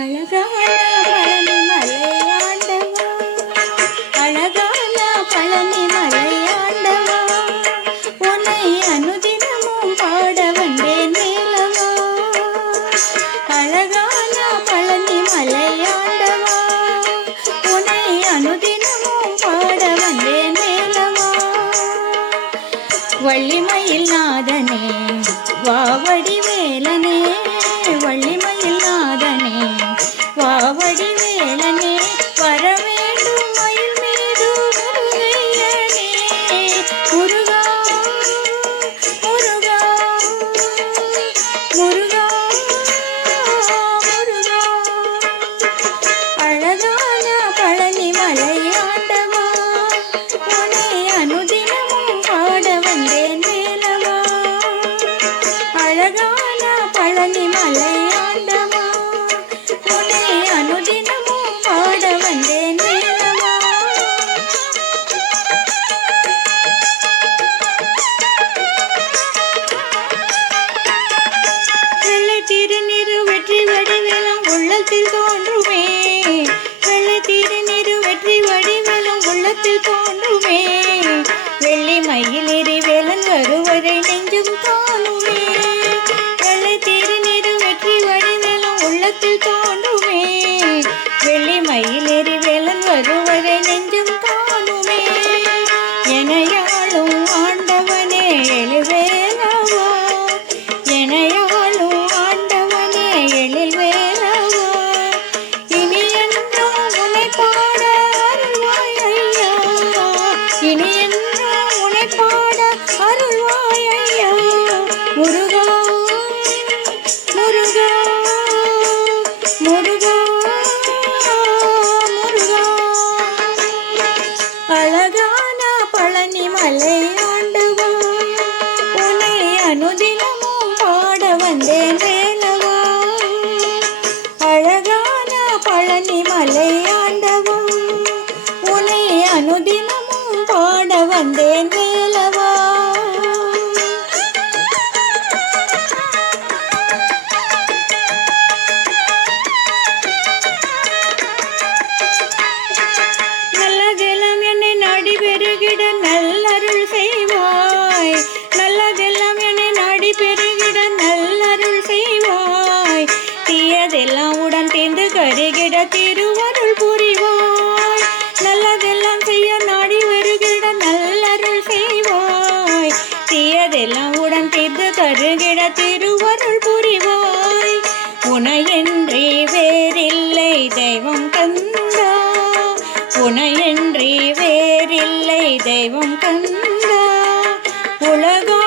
அழகான பழனி மலையாண்டவா, அழகான பழனி மலையாண்டவா, உன்னை அனுதினமும் பாட வந்தேன் மேலவா. அழகான பழனி மலையாண்டவா, உன்னை அனுதினமும் பாட வந்தேன் மேலவா. வள்ளிமயில் நாதனே வாவடி வேலனே, வள்ளிமயில் நாதனே வாவடி வேலனே, வரவேண்டும் மயில் மீது முருகையனே. முருகா முருகா முருகா முருகா, அழகான பழனி மலையாண்டவா, உன்னை அனுதினமும் பாட வந்தேன் மேலவா. அழகான பழனி மலையாண்டவா, உன்னை அனுதினமும் பாட வந்தேன் மேலவா. வெள்ளை திருநீரு வெற்றி வடிவேலம் உள்ளத்தில் தோன்றுமே, வெள்ளை திருநீரு வெற்றி வடிவேலம் உள்ளத்தில் தோன்றுமே, வெள்ளி மயிலேறி வேலன் வருவதை நெஞ்சும் காணுமே. வெள்ளை திருநீரு வெற்றி வடிவேலம் உள்ளத்தில் தோன்றுமே, வெள்ளி மயிலேறி வேலன் வருவதை நெஞ்சும் காணுமே. எனையாளும் ஆண்டவனே எழுவேலவா, எனையாளும் ஆண்டவனே எழில்வேலவா, இனி என்றும் உன்னை பாட அருள்வாய் ஐயா, இனி என்றும் உன்னை பாட அருள்வாய் ஐயா. முருகா முருகா முருகா முருகா, அழகான பழனி மலையாண்டவா, உன்னை அனுதினமும் பாட வந்தேன் மேலவா. அழகான பழனி மலையாண்டவா, உன்னை அனுதினமும் பாட வந்தேன் மேலவா. நல்லதெல்லாம் என்னை நாடி பெருகிட நல்லருள் செய்வாய், நல்லதெல்லாம் என்னை நாடி பெருகிட நல்லருள் செய்வாய், தீயதெல்லாம் உடன் தீர்ந்து கருகிட திருவருள் புரிவாய். நல்லதெல்லாம் செய்ய நாடி வருகிட நல்லருள் செய்வாய், தீயதெல்லாம் உடன் தீர்ந்து கருகிட திருவருள் புரிவாய். உனையன்றி வேறில்லை தெய்வம் கந்தா, உனையன்றி வேறில்லை தெய்வம் கந்தா, உலகா